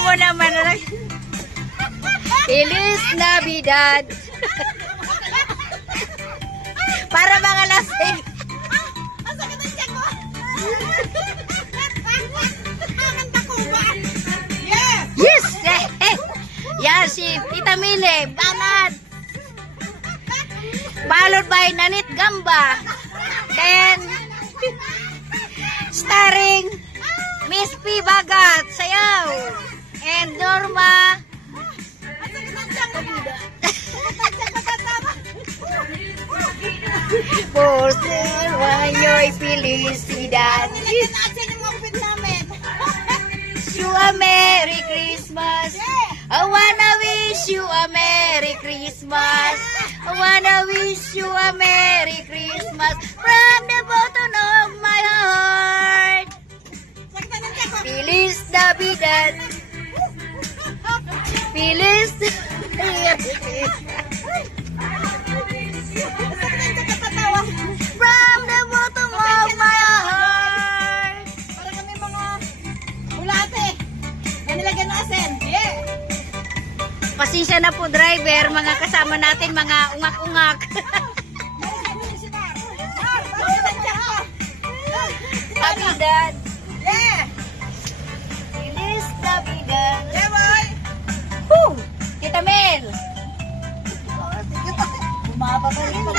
mo naman. Feliz Navidad. Para mga lasing. Ang sakit ang tiyan ko. Kanta ko ba? Yeah! Yes! Yan si Tita Mile. Banat. Followed by Nanit Gamba. Then, starring Miss P. Bagat. Sayaw. And Norma. Ang sakit ang tiyan ko. Por ser mayo'y felicidad. Nilagyan yung outfit namin. Wish you a Merry Christmas. I wanna wish you a Merry Christmas. I wanna wish you a Merry Christmas from the bottom of my heart. Sakit ang tiyan ko. Feliz Navidad. Feliz from the bottom of my heart. Para kami mga bulate. Na nilagyan ng asin. Yeah! Pasensya na po driver, mga kasama natin, mga ungak-ungak. Navidad. Yeah! Feliz Navidad. Yeah, boy! Woo! Tita Mel. Bumababa rin pag